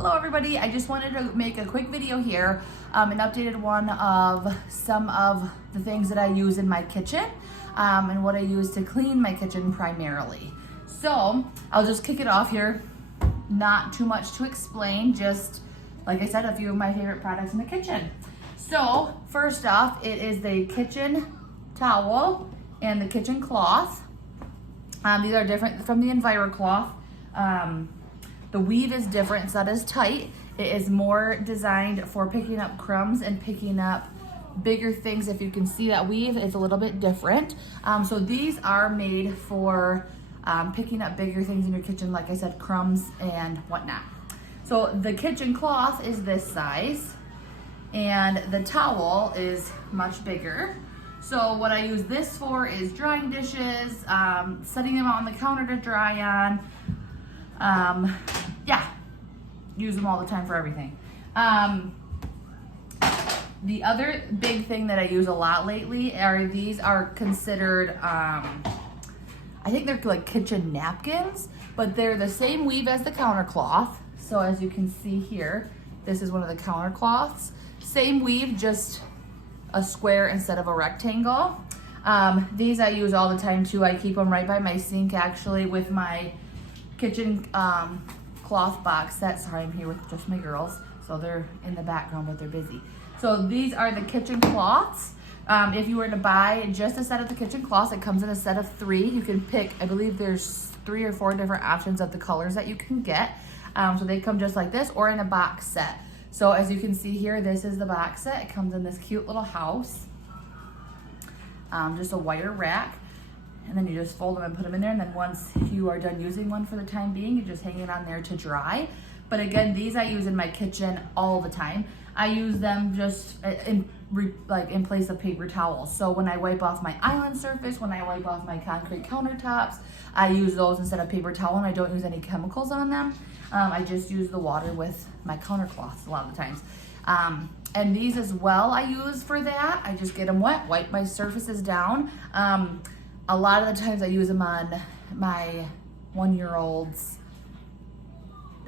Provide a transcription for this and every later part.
Hello everybody, I just wanted to make a quick video here, an updated one of some of the things that I use in my kitchen and what I use to clean my kitchen primarily. So I'll just kick it off here. Not too much to explain, just like I said, a few of my favorite products in the kitchen. So first off, it is the kitchen towel and the kitchen cloth. These are different from the EnviroCloth. The weave is different, it's not as tight. It is more designed for picking up crumbs and picking up bigger things. If you can see, that weave is a little bit different. So these are made for picking up bigger things in your kitchen, like I said, crumbs and whatnot. So the kitchen cloth is this size and the towel is much bigger. So what I use this for is drying dishes, setting them out on the counter to dry on. Yeah, use them all the time for everything. The other big thing that I use a lot lately are these are considered, I think they're like kitchen napkins, but they're the same weave as the counter cloth. So as you can see here, this is one of the counter cloths. Same weave, just a square instead of a rectangle. These I use all the time too. I keep them right by my sink actually with my kitchen cloth box set. Sorry, I'm here with just my girls, so they're in the background, but they're busy. So these are the kitchen cloths. If you were to buy just a set of the kitchen cloths, it comes in a set of 3. You can pick, I believe there's 3 or 4 different options of the colors that you can get. So they come just like this or in a box set. So as you can see here, this is the box set. It comes in this cute little house. Just a wire rack. And then you just fold them and put them in there. And then once you are done using one for the time being, you just hang it on there to dry. But again, these I use in my kitchen all the time. I use them just in place of paper towels. So when I wipe off my island surface, when I wipe off my concrete countertops, I use those instead of paper towel, and I don't use any chemicals on them. I just use the water with my counter cloths a lot of the times. And these as well I use for that. I just get them wet, wipe my surfaces down. A lot of the times I use them on my 1-year-old's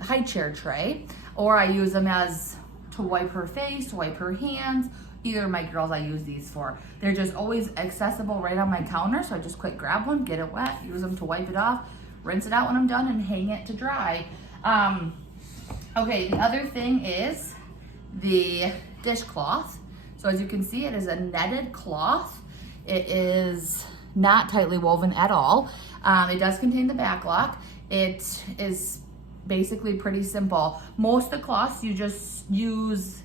high chair tray, or I use them as to wipe her face, to wipe her hands. Either of my girls I use these for. They're just always accessible right on my counter, so I just quick grab one, get it wet, use them to wipe it off, rinse it out when I'm done, and hang it to dry. Okay, the other thing is the dishcloth. So as you can see, it is a netted cloth. It is not tightly woven at all. It does contain the back lock. It is basically pretty simple. Most of the cloths, you just use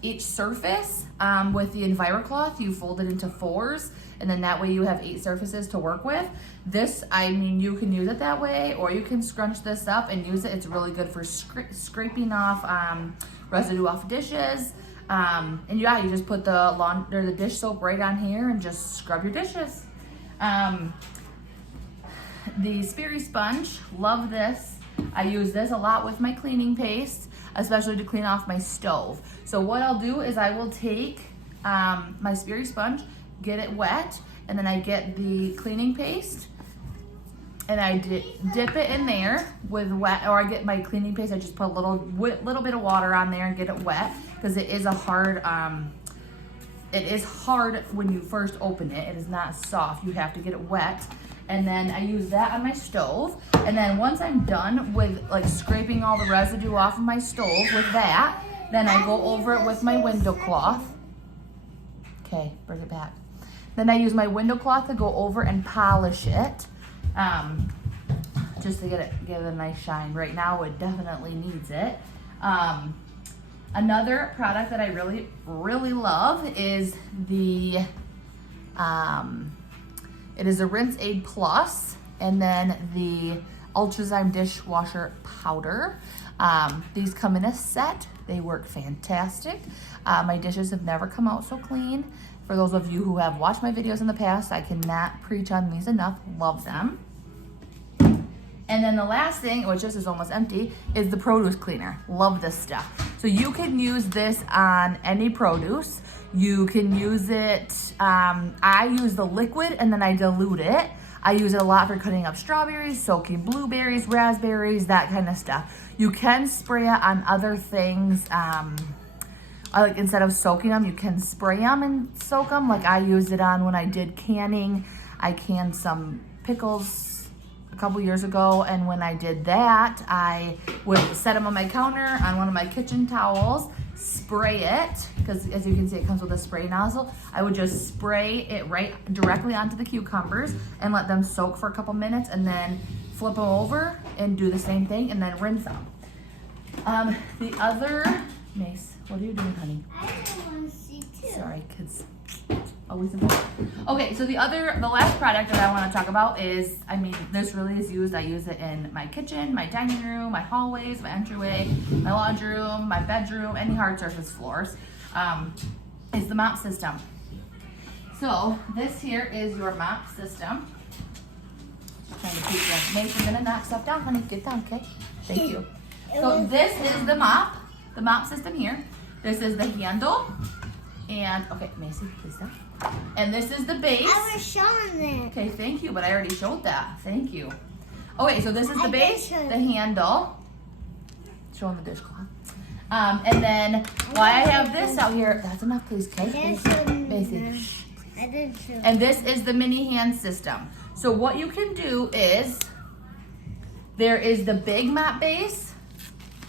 each surface. With the EnviroCloth, you fold it into 4s, and then that way you have 8 surfaces to work with. This, I mean, you can use it that way, or you can scrunch this up and use it. It's really good for scraping off residue off dishes. And yeah, you just put the dish soap right on here and just scrub your dishes. The Sperry sponge, love this. I use this a lot with my cleaning paste, especially to clean off my stove. So what I'll do is I will take my Sperry sponge, get it wet, and then I get the cleaning paste and I dip it in there with wet, or I get my cleaning paste, I just put a little bit of water on there and get it wet, because it is hard when you first open it. It is not soft. You have to get it wet. And then I use that on my stove. And then once I'm done with like scraping all the residue off of my stove with that, then I go over it with my window cloth. Okay, bring it back. Then I use my window cloth to go over and polish it, just to give it a nice shine. Right now it definitely needs it. Another product that I really, really love is it is a Rinse Aid Plus, and then the Ultrazyme dishwasher powder. These come in a set. They work fantastic. My dishes have never come out so clean. For those of you who have watched my videos in the past, I cannot preach on these enough. Love them. And then the last thing, which this is almost empty, is the produce cleaner. Love this stuff. So you can use this on any produce. You can use it, I use the liquid and then I dilute it. I use it a lot for cutting up strawberries, soaking blueberries, raspberries, that kind of stuff. You can spray it on other things. Like instead of soaking them, you can spray them and soak them. Like I used it on when I did canning. I canned some pickles a couple years ago, and when I did that, I would set them on my counter on one of my kitchen towels, spray it, because as you can see, it comes with a spray nozzle. I would just spray it right directly onto the cucumbers and let them soak for a couple minutes, and then flip them over and do the same thing, and then rinse them. The other, Mace, what are you doing, honey? I don't want to see too. Sorry, kids. Always important. Okay, so the last product that I want to talk about is, I mean, this really is used. I use it in my kitchen, my dining room, my hallways, my entryway, my laundry room, my bedroom, any hard surface floors. Is the mop system. So this here is your mop system. Trying to keep you. Mace, you're gonna knock stuff down, honey. Get down, okay? Thank you. So this is the mop system here. This is the handle. And, okay, Macy, please stop. And this is the base. I was showing it. Okay, thank you, but I already showed that. Thank you. Okay, so this is the base, the handle. Showing the dishcloth. And then, why I have this out here, that's enough, please, okay? Macy. I did show. And this is the mini hand system. So what you can do is, there is the big mop base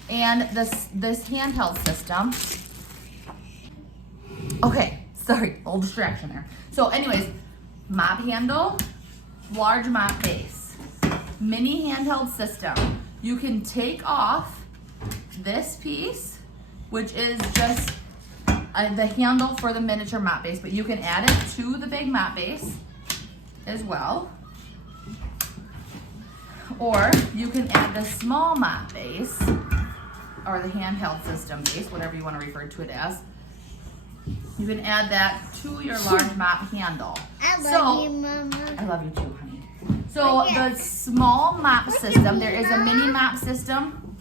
and this handheld system. Okay, sorry, old distraction there. So anyways, mop handle, large mop base, mini handheld system. You can take off this piece, which is just the handle for the miniature mop base, but you can add it to the big mop base as well. Or you can add the small mop base, or the handheld system base, whatever you want to refer to it as. You can add that to your large mop handle. I love you, Mama. I love you too, honey. So the small mop system, there is a mini mop system.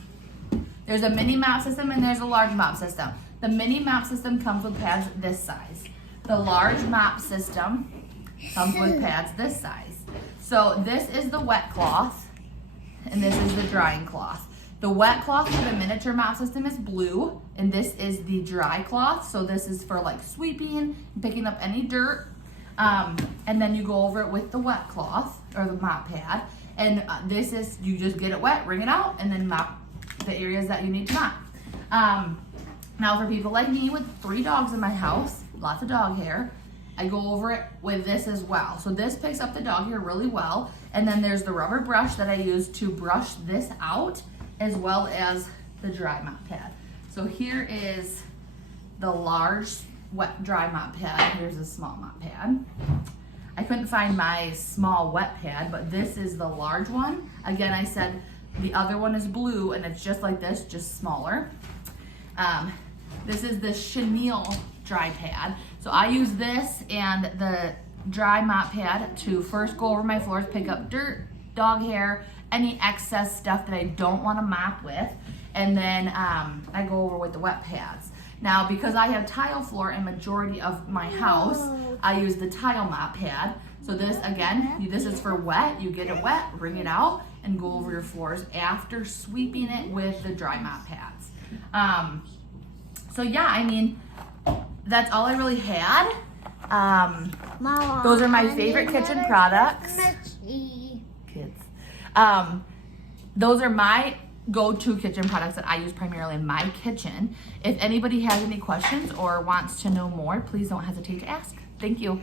There's a mini mop system and there's a large mop system. The mini mop system comes with pads this size. The large mop system comes with pads this size. So this is the wet cloth and this is the drying cloth. The wet cloth for the miniature mop system is blue, and this is the dry cloth. So this is for like sweeping, picking up any dirt. And then you go over it with the wet cloth or the mop pad. And this is, you just get it wet, wring it out, and then mop the areas that you need to mop. Now for people like me with 3 dogs in my house, lots of dog hair, I go over it with this as well. So this picks up the dog hair really well. And then there's the rubber brush that I use to brush this out, as well as the dry mop pad. So here is the large wet dry mop pad. Here's a small mop pad. I couldn't find my small wet pad, but this is the large one. Again, I said the other one is blue and it's just like this, just smaller. This is the chenille dry pad. So I use this and the dry mop pad to first go over my floors, pick up dirt, dog hair, any excess stuff that I don't want to mop with, and then I go over with the wet pads. Now, because I have tile floor in majority of my house, I use the tile mop pad. So this, again, this is for wet. You get it wet, wring it out, and go over your floors after sweeping it with the dry mop pads. So yeah, I mean, that's all I really had. Mama, Those are my favorite kitchen products. Kids. Those are my go-to kitchen products that I use primarily in my kitchen. If anybody has any questions or wants to know more, please don't hesitate to ask. Thank you.